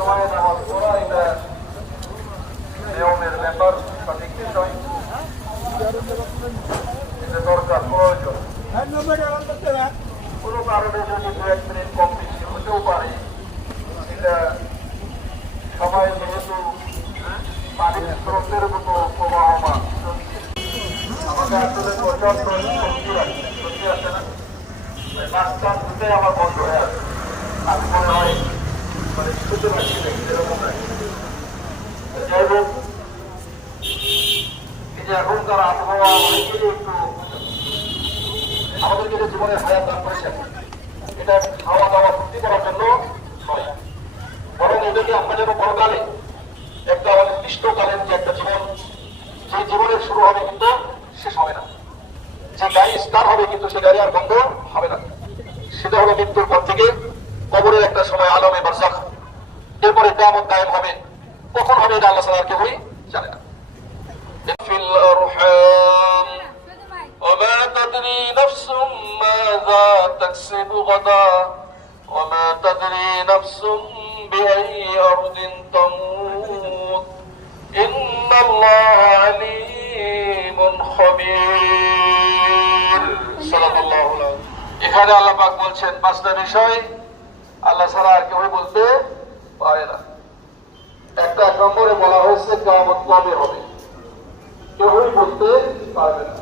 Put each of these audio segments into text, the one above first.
সময়ে নামাজ পড়া এটা নিয়মের ব্যাপার, সঠিক বিষয়, এটা দরকার, প্রয়োজন। কোনো কারণে যদি 2-1 মিনিট কম বেশি হতেও পারে, এটা সময় যেহেতু পানির স্রোতের মতো প্রবাহমান, আমাকে আসলে প্রচন্ড শক্তি রাখছে, শক্তি আসে না, মাঝখান দুটে আমার বন্ধ হয়ে আছে, আমি মনে হয় মানে শুনতে পাচ্ছি নাকি এরকম রাখি। যাই হোক, এই যে এখনকার আবহাওয়া অনেকেরই একটু আমাদেরকে যে জীবনের হায়াত দান করেছেন, এটা খাওয়া দাওয়া ফুর্তি করার জন্য নয়, বরং এদেরকে আমরা যেন পরকালে একটা অনির্দিষ্টকালীন যে একটা জীবন, যে জীবনের শুরু হবে কিন্তু শেষ হবে না, যে গাড়ি স্টার্ট হবে কিন্তু সে গাড়ি আর বন্ধ হবে না, সেটা হলো মৃত্যুর পর থেকে কবরের একটা সময় আলমে বারজাখ, এরপরে কিয়ামত কায়েম হবে, কখন হবে এটা আল্লাহ ছাড়া আর কেউই জানে না। ফিল আরহাম وما تدري نفس ماذا تكسب غدا وما تدري نفس بأي أرض تموت إن الله عليم خبير صدق الله العظيم। এখানে আল্লাহ পাক বলছেন 5টা বিষয় আল্লাহ ছাড়া আর কেউ বলতে পারে না। একটা 1 নম্বরে বলা হয়েছে কিয়ামত কবে হবে, কেউই বলতে পারবে না।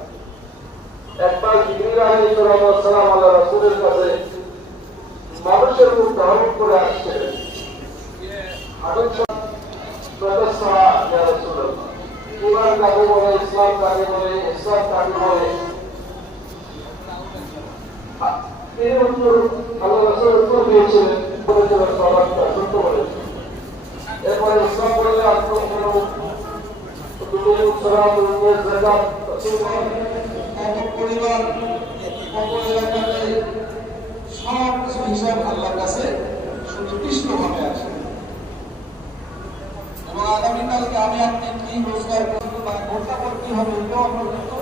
একবার জিবরিল আলাইহিস সালাম আল্লাহ রাসূলের কাছে মানুষের রূপ ধারণ করে আসছেন, ঈমান কাকে বলে, ইসলাম কাকে বলে, ইহসান কাকে বলে, তিনি আল্লাহ রাসূল উত্তর দিয়েছিলেন, বলেছিলেন সালাতটা সত্য বলেছেন। এরপরে ইসলাম বললে পরিবার এলাকাতে সব কিছু হিসাব আল্লাহর কাছে সুনির্দিষ্টভাবে আসে, এবং আগামীকালকে আমি আপনি কি রোজগার করবো বা ভোটটা করতে হবে এটাও আমরা কিন্তু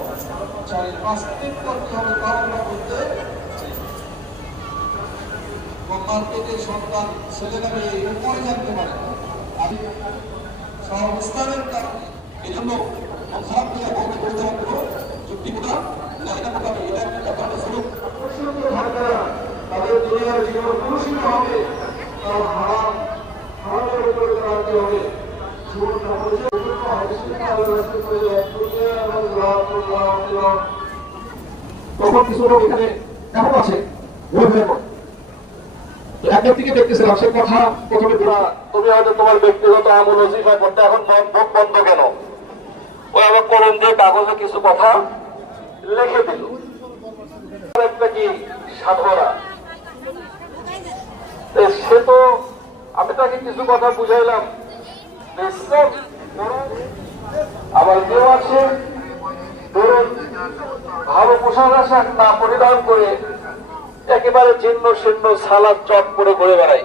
চাই, বাস্তবিক করতে হবে তাও আমরা বলতে মার্কেটের সন্তান ছেলেরা মেয়ে উপরে জানতে পারে আমি সংস্কারের কারণে এই জন্য খারাপ দিয়ে বলতে করতে হবে যুক্তিকতা তাদের দুনিয়ার জীবন কলুষিত হবে, তার হারাম হারামের উপরে দাঁড়াতে হবে, জীবনটা তখন কিছু লোক এখানে এখন আছে একদিক থেকে দেখতেছিলাম সে কথা প্রথমে তুমি হয়তো তোমার ব্যক্তিগত আমল ওজিফা করতে এখন মুখ বন্ধ কেন, ওই আবার কলম দিয়ে কাগজে কিছু কথা লিখে দিল, একটা কি সাধনা, সে তো আমি তাকে কিছু কথা বুঝাইলাম। আবার কেউ আছে ধরুন ভালো পোশাক আশাক না পরিধান করে একেবারে জীর্ণ শীর্ণ সালাদ চট করে ঘুরে বেড়াই।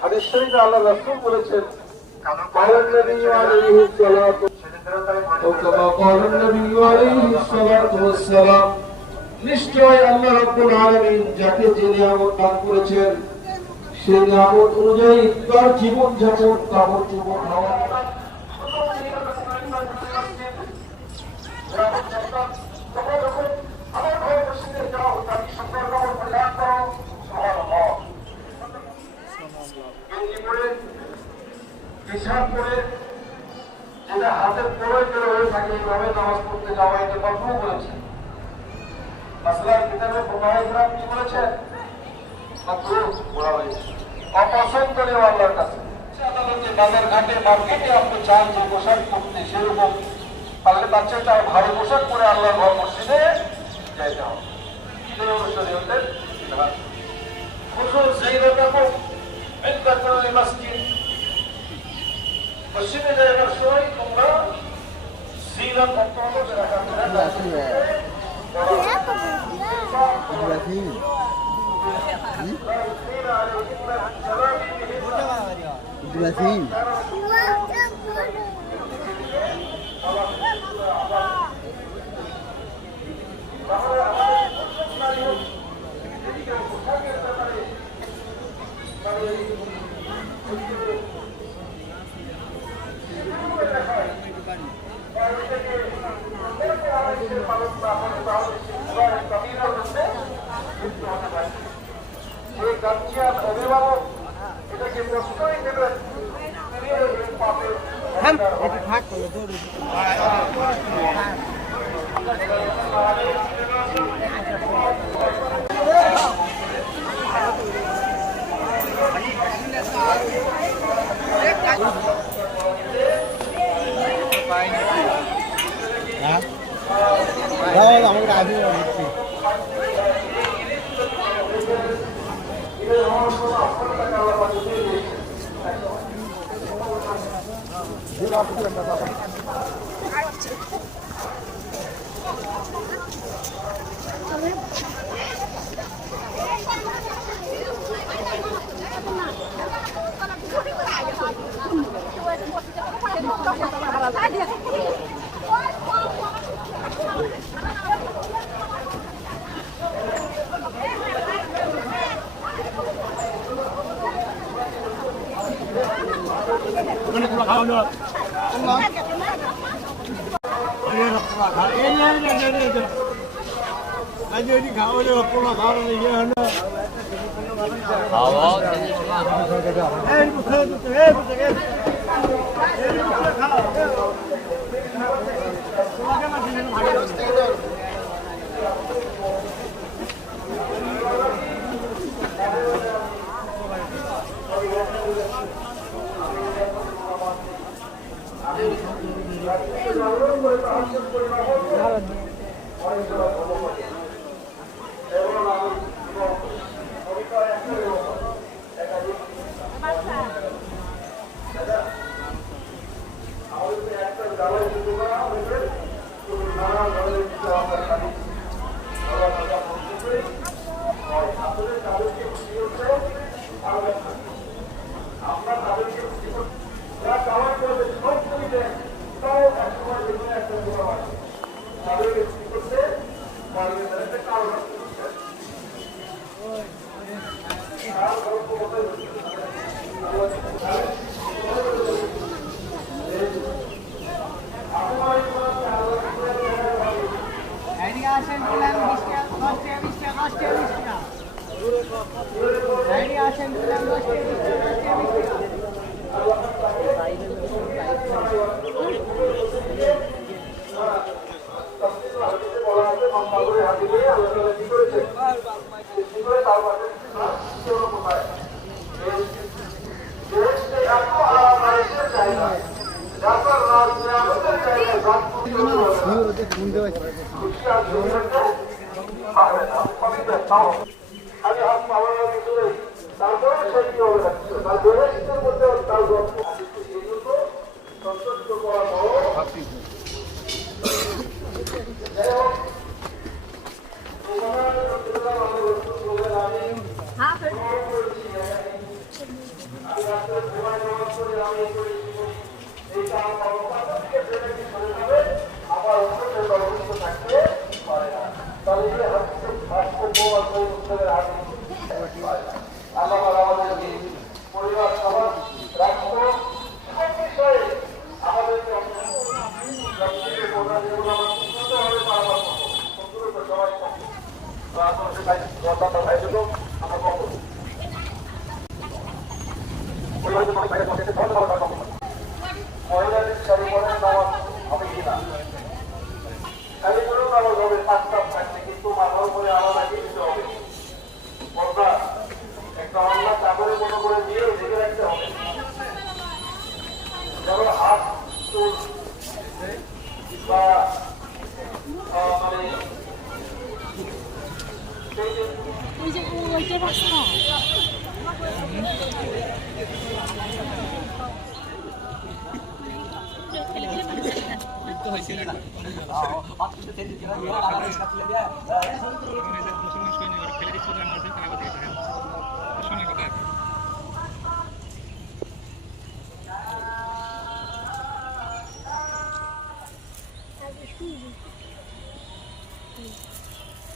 হাদিস শরীফে আল্লাহ রাসূল বলেছেন নিশ্চয় আল্লাহ রাব্বুল আলামিন যাকে যে নিয়ামত দান করেছেন সেই নিয়ামত অনুযায়ী তার জীবন যাপন কামড় জীবন হওয়া হিসাব করে যেটা হাতের প্রয়োজন হয়ে থাকে এইভাবে নামাজ পড়তে যাওয়া এটা মাকরুহ বলেছে। মাসলার কিতাবে ফুকাহা কি বলেছেন? মাকরুহ বলা হয়েছে, অপছন্দনীয় আল্লাহর কাছে। আদালতে বাজার ঘাটে মার্কেটে আপনি চান যে পোশাক পরতে, সেরকম পারলে তার চেয়ে তার ভালো পোশাক পরে আল্লাহর ঘর মসজিদে যাইতে হবে। শরীয়তের বিধান খুশুল যাইরাতাকুম ইনদা কুল্লি মাসজিদ, মসজিদে যাওয়ার সময় তোমরা জিনাত করতে হবে। আমাকে আগে দিচ্ছি খাওয়ানো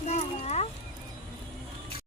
Nah.